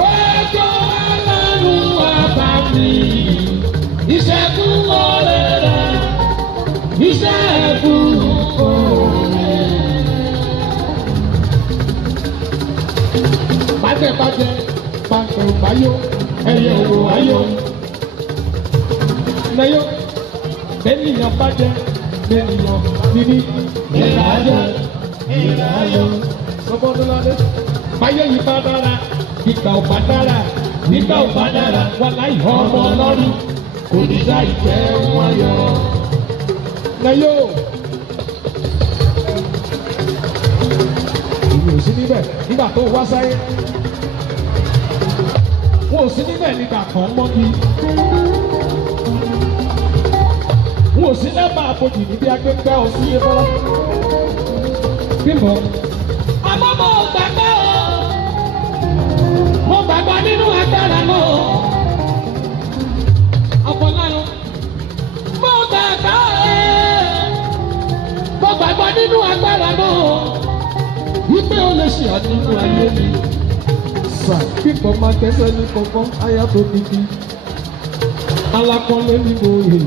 Ojo alanu abami, ìṣẹ́gun orere, ìṣẹ́gun orere. Bàjẹ́ bàjẹ́, bàjẹ́ bàyọ̀, ẹyẹ òwò ayọ̀. Lẹ́yọ̀, bẹ́ẹ̀nìyàn bàjẹ́, bẹ́ẹ̀nìyàn bíbí. Ìrìnàjò, ìrìnàjò. Sọ́kọ́dúnládé. Báyọ̀ yìí bá dára, ìgbà ò bá dára, nígbà ò bá dára, wà láì hàn ọmọ ọlọ́run. Kò ní sá ìfẹ́ wọn yọ. Lẹ́yọ̀. Ìwé ò sí níbẹ̀ nígbà tó wá sáyé. Wọ́n ò sí níbẹ̀ nígbà kan mọ́gi. Wọ́n ò sí lẹ́bàá àpòjì níbi agbẹ́gbẹ́ ọ̀sùn yẹn bọ́lá. Bímbọ́. Àmọ́ mo gbàgbọ́ o. Mo gbàgbọ́ nínú agbára náà. Ọ̀pọ̀láyọ̀. Mo gbàgbọ́ o. Mo gbàgbọ́ nínú agbára náà. Wípé o lè ṣe àdúgbò ayé mi. Sà kíkọ́ máa tẹ́sẹ̀ ní kọ̀ọ̀kan, aya tó dìbì. Alákọ̀ọ́lé ní mo yè.